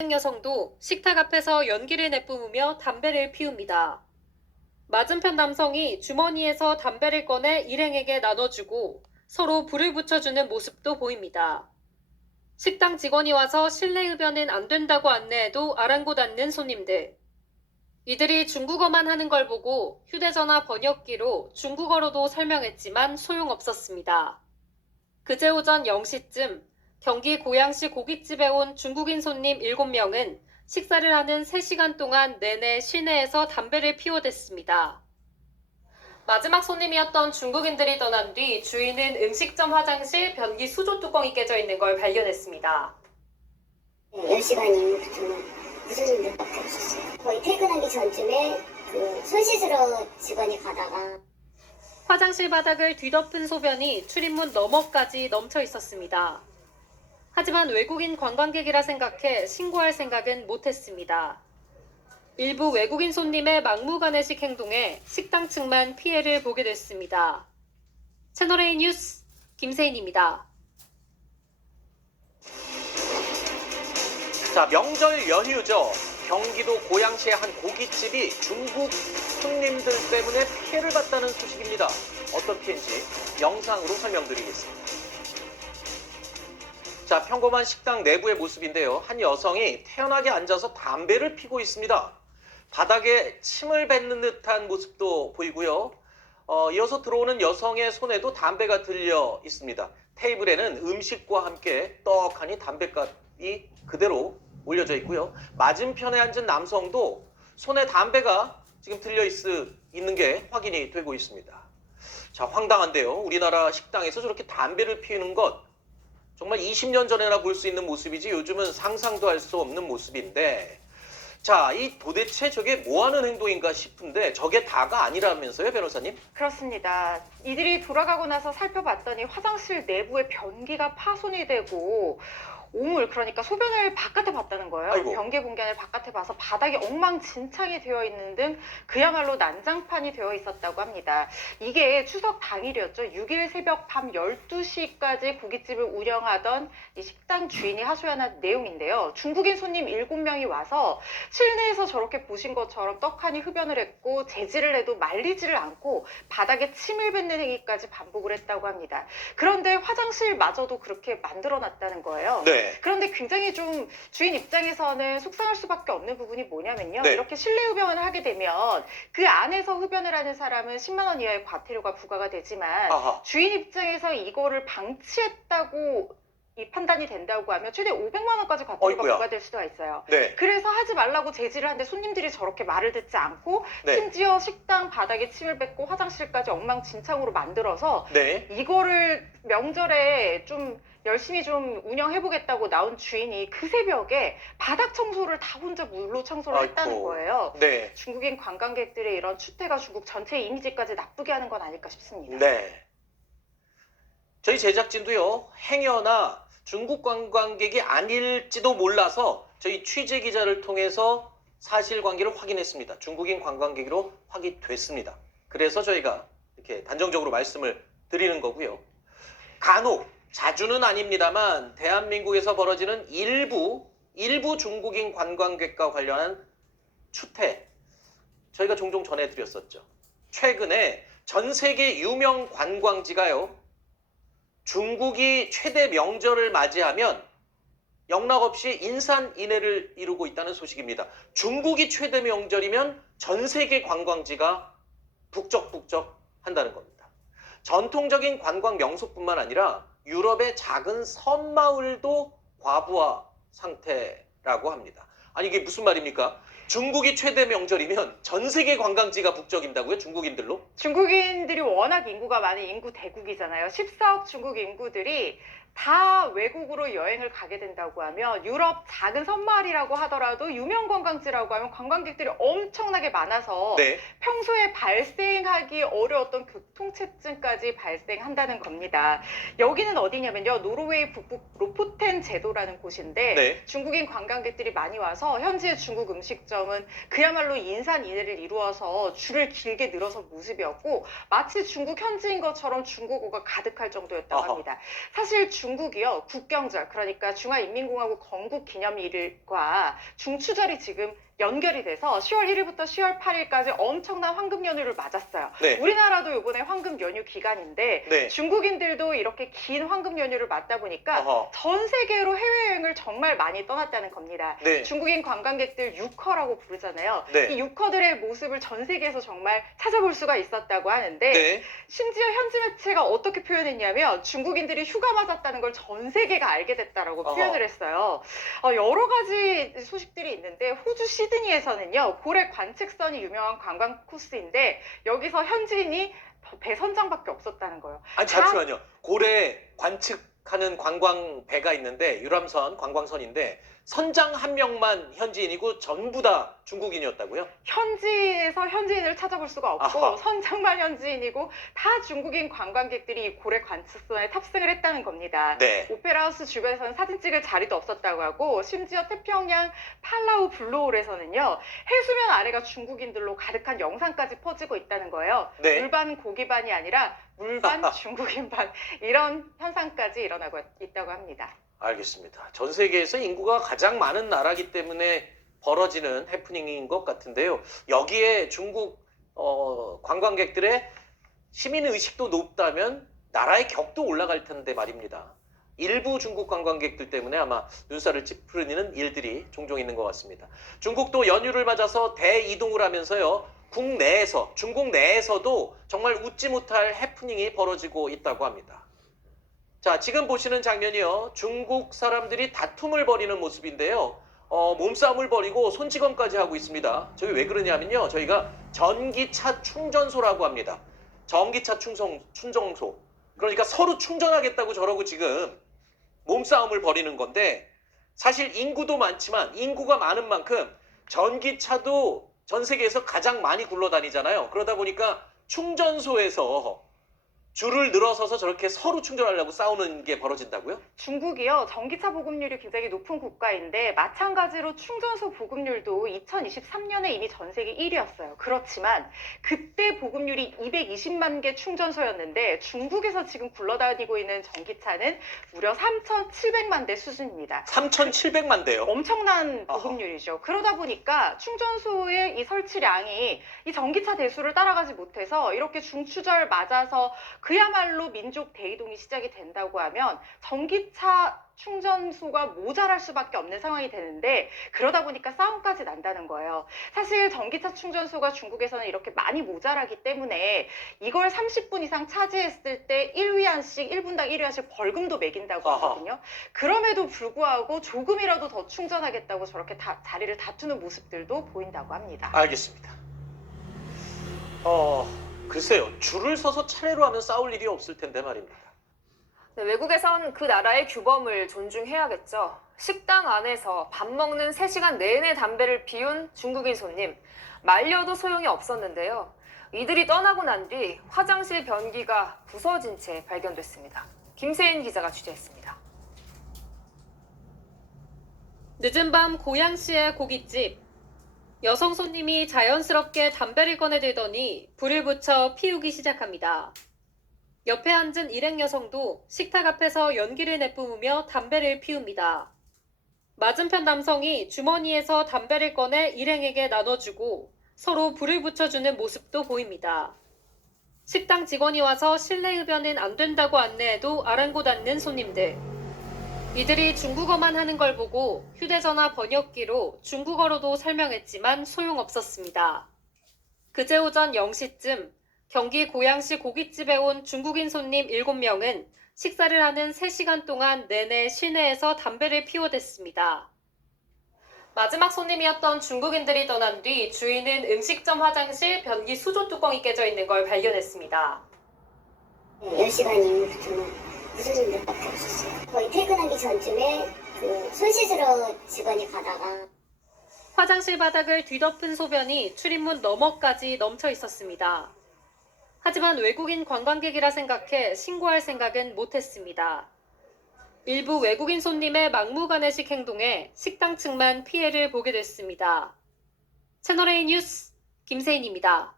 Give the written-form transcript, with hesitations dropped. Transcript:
여성도 식탁 앞에서 연기를 내뿜으며 담배를 피웁니다. 맞은편 남성이 주머니에서 담배를 꺼내 일행에게 나눠주고 서로 불을 붙여주는 모습도 보입니다. 식당 직원이 와서 실내 흡연은 안 된다고 안내해도 아랑곳 않는 손님들. 이들이 중국어만 하는 걸 보고 휴대전화 번역기로 중국어로도 설명했지만 소용없었습니다. 그제 오전 0시쯤 경기 고양시 고깃집에 온 중국인 손님 7명은 식사를 하는 3시간 동안 내내 실내에서 담배를 피워댔습니다. 마지막 손님이었던 중국인들이 떠난 뒤 주인은 음식점 화장실 변기 수조 뚜껑이 깨져 있는 걸 발견했습니다. 10시간 이후부터는 무손님들밖에 없었어요. 거의 퇴근하기 전쯤에 손 씻으러 직원이 가다가 화장실 바닥을 뒤덮은 소변이 출입문 너머까지 넘쳐 있었습니다. 하지만 외국인 관광객이라 생각해 신고할 생각은 못했습니다. 일부 외국인 손님의 막무가내식 행동에 식당 측만 피해를 보게 됐습니다. 채널A 뉴스 김세인입니다. 자, 명절 연휴죠. 경기도 고양시의 한 고깃집이 중국 손님들 때문에 피해를 봤다는 소식입니다. 어떤 피해인지 영상으로 설명드리겠습니다. 자, 평범한 식당 내부의 모습인데요. 한 여성이 태연하게 앉아서 담배를 피고 있습니다. 바닥에 침을 뱉는 듯한 모습도 보이고요. 이어서 들어오는 여성의 손에도 담배가 들려 있습니다. 테이블에는 음식과 함께 떡하니 담배값이 그대로 올려져 있고요. 맞은편에 앉은 남성도 손에 담배가 지금 들려 있는 게 확인이 되고 있습니다. 자, 황당한데요. 우리나라 식당에서 저렇게 담배를 피우는 것 정말 20년 전에나 볼 수 있는 모습이지 요즘은 상상도 할 수 없는 모습인데, 자, 이 도대체 저게 뭐 하는 행동인가 싶은데 저게 다가 아니라면서요, 변호사님? 그렇습니다. 이들이 돌아가고 나서 살펴봤더니 화장실 내부에 변기가 파손이 되고 오물, 그러니까 소변을 바깥에 봤다는 거예요. 아이고. 변기 공간을 바깥에 봐서 바닥이 엉망진창이 되어 있는 등 그야말로 난장판이 되어 있었다고 합니다. 이게 추석 당일이었죠. 6일 새벽 밤 12시까지 고깃집을 운영하던 이 식당 주인이 하소연한 내용인데요. 중국인 손님 7명이 와서 실내에서 저렇게 보신 것처럼 떡하니 흡연을 했고 제지를 해도 말리지를 않고 바닥에 침을 뱉는 행위까지 반복을 했다고 합니다. 그런데 화장실마저도 그렇게 만들어놨다는 거예요. 네. 그런데 굉장히 좀 주인 입장에서는 속상할 수밖에 없는 부분이 뭐냐면요. 네. 이렇게 실내 흡연을 하게 되면 그 안에서 흡연을 하는 사람은 10만 원 이하의 과태료가 부과가 되지만 아하. 주인 입장에서 이거를 방치했다고 이 판단이 된다고 하면 최대 500만 원까지 과태료가 어이구야. 부과될 수가 있어요. 네. 그래서 하지 말라고 제지를 하는데 손님들이 저렇게 말을 듣지 않고 네. 심지어 식당 바닥에 침을 뱉고 화장실까지 엉망진창으로 만들어서 네. 이거를 명절에 좀 열심히 좀 운영해보겠다고 나온 주인이 그 새벽에 바닥 청소를 다 혼자 물로 청소를 했다는 아이고. 거예요. 네. 중국인 관광객들의 이런 추태가 중국 전체 이미지까지 나쁘게 하는 건 아닐까 싶습니다. 네. 저희 제작진도요, 행여나 중국 관광객이 아닐지도 몰라서 저희 취재 기자를 통해서 사실관계를 확인했습니다. 중국인 관광객으로 확인됐습니다. 그래서 저희가 이렇게 단정적으로 말씀을 드리는 거고요. 간혹, 자주는 아닙니다만 대한민국에서 벌어지는 일부 중국인 관광객과 관련한 추태, 저희가 종종 전해드렸었죠. 최근에 전 세계 유명 관광지가요, 중국이 최대 명절을 맞이하면 영락없이 인산인해를 이루고 있다는 소식입니다. 중국이 최대 명절이면 전 세계 관광지가 북적북적 한다는 겁니다. 전통적인 관광 명소뿐만 아니라 유럽의 작은 섬마을도 과부하 상태라고 합니다. 아니, 이게 무슨 말입니까? 중국이 최대 명절이면 전 세계 관광지가 북적인다고요? 중국인들로? 중국인들이 워낙 인구가 많은 인구 대국이잖아요. 14억 중국 인구들이 다 외국으로 여행을 가게 된다고 하면 유럽 작은 섬마을이라고 하더라도 유명 관광지라고 하면 관광객들이 엄청나게 많아서 네. 평소에 발생하기 어려웠던 교통체증까지 발생한다는 겁니다. 여기는 어디냐면요. 노르웨이 북부 로포텐 제도라는 곳인데 네. 중국인 관광객들이 많이 와서 현지의 중국 음식점은 그야말로 인산인해를 이루어서 줄을 길게 늘어선 모습이었고 마치 중국 현지인 것처럼 중국어가 가득할 정도였다고 아하. 합니다. 사실 중국이요, 국경절, 그러니까 중화인민공화국 건국기념일과 중추절이 지금 연결이 돼서 10월 1일부터 10월 8일까지 엄청난 황금 연휴를 맞았어요. 네. 우리나라도 이번에 황금 연휴 기간인데 네. 중국인들도 이렇게 긴 황금 연휴를 맞다 보니까 어허. 전 세계로 해외여행을 정말 많이 떠났다는 겁니다. 네. 중국인 관광객들 유커라고 부르잖아요. 네. 이 유커들의 모습을 전 세계에서 정말 찾아볼 수가 있었다고 하는데 네. 심지어 현지 매체가 어떻게 표현했냐면 중국인들이 휴가 맞았다는 걸 전 세계가 알게 됐다라고 어허. 표현을 했어요. 여러 가지 소식들이 있는데 호주 시드니에서는요, 고래 관측선이 유명한 관광 코스인데 여기서 현지인이 배 선장밖에 없었다는 거예요. 아니 잠시만요. 고래 관측하는 관광 배가 있는데 유람선 관광선인데 선장 한 명만 현지인이고 전부 다 중국인이었다고요? 현지에서 현지인을 찾아볼 수가 없고 아하. 선장만 현지인이고 다 중국인 관광객들이 이 고래 관측선에 탑승을 했다는 겁니다. 네. 오페라 하우스 주변에서는 사진 찍을 자리도 없었다고 하고 심지어 태평양 팔라우 블루홀에서는요, 해수면 아래가 중국인들로 가득한 영상까지 퍼지고 있다는 거예요. 네. 물반 고기반이 아니라 물반 중국인반, 이런 현상까지 일어나고 있다고 합니다. 알겠습니다. 전 세계에서 인구가 가장 많은 나라이기 때문에 벌어지는 해프닝인 것 같은데요. 여기에 중국 관광객들의 시민의식도 높다면 나라의 격도 올라갈 텐데 말입니다. 일부 중국 관광객들 때문에 아마 눈살을 찌푸리는 일들이 종종 있는 것 같습니다. 중국도 연휴를 맞아서 대이동을 하면서요, 국내에서, 중국 내에서도 정말 웃지 못할 해프닝이 벌어지고 있다고 합니다. 자, 지금 보시는 장면이요, 중국 사람들이 다툼을 벌이는 모습인데요. 몸싸움을 벌이고 손찌검까지 하고 있습니다. 저기 왜 그러냐면요, 저희가 전기차 충전소라고 합니다. 전기차 충전소. 그러니까 서로 충전하겠다고 저러고 지금 몸싸움을 벌이는 건데, 사실 인구도 많지만 인구가 많은 만큼 전기차도 전 세계에서 가장 많이 굴러다니잖아요. 그러다 보니까 충전소에서 줄을 늘어서서 저렇게 서로 충전하려고 싸우는 게 벌어진다고요? 중국이요, 전기차 보급률이 굉장히 높은 국가인데 마찬가지로 충전소 보급률도 2023년에 이미 전 세계 1위였어요. 그렇지만 그때 보급률이 220만 개 충전소였는데 중국에서 지금 굴러다니고 있는 전기차는 무려 3,700만 대 수준입니다. 3,700만 대요. 엄청난 보급률이죠. 그러다 보니까 충전소의 이 설치량이 이 전기차 대수를 따라가지 못해서 이렇게 중추절 맞아서 그야말로 민족 대이동이 시작이 된다고 하면 전기차 충전소가 모자랄 수밖에 없는 상황이 되는데, 그러다 보니까 싸움까지 난다는 거예요. 사실 전기차 충전소가 중국에서는 이렇게 많이 모자라기 때문에 이걸 30분 이상 차지했을 때 1위안씩, 1분당 1위안씩 벌금도 매긴다고 하거든요. 그럼에도 불구하고 조금이라도 더 충전하겠다고 저렇게 자리를 다투는 모습들도 보인다고 합니다. 알겠습니다. 글쎄요, 줄을 서서 차례로 하면 싸울 일이 없을 텐데 말입니다. 네, 외국에선 그 나라의 규범을 존중해야겠죠. 식당 안에서 밥 먹는 3시간 내내 담배를 피운 중국인 손님, 말려도 소용이 없었는데요. 이들이 떠나고 난 뒤 화장실 변기가 부서진 채 발견됐습니다. 김세인 기자가 취재했습니다. 늦은 밤 고양시의 고깃집. 여성 손님이 자연스럽게 담배를 꺼내들더니 불을 붙여 피우기 시작합니다. 옆에 앉은 일행 여성도 식탁 앞에서 연기를 내뿜으며 담배를 피웁니다. 맞은편 남성이 주머니에서 담배를 꺼내 일행에게 나눠주고 서로 불을 붙여주는 모습도 보입니다. 식당 직원이 와서 실내 흡연은 안 된다고 안내해도 아랑곳 않는 손님들. 이들이 중국어만 하는 걸 보고 휴대전화 번역기로 중국어로도 설명했지만 소용없었습니다. 그제 오전 0시쯤 경기 고양시 고깃집에 온 중국인 손님 7명은 식사를 하는 3시간 동안 내내 실내에서 담배를 피워댔습니다. 마지막 손님이었던 중국인들이 떠난 뒤 주인은 음식점 화장실 변기 수조 뚜껑이 깨져 있는 걸 발견했습니다. 10시간 이후부터는 무슬림들밖에 없었어요. 거의 퇴근하기 전쯤에 손 씻으러 직원이 가다가 화장실 바닥을 뒤덮은 소변이 출입문 너머까지 넘쳐 있었습니다. 하지만 외국인 관광객이라 생각해 신고할 생각은 못했습니다. 일부 외국인 손님의 막무가내식 행동에 식당 측만 피해를 보게 됐습니다. 채널A 뉴스 김세인입니다.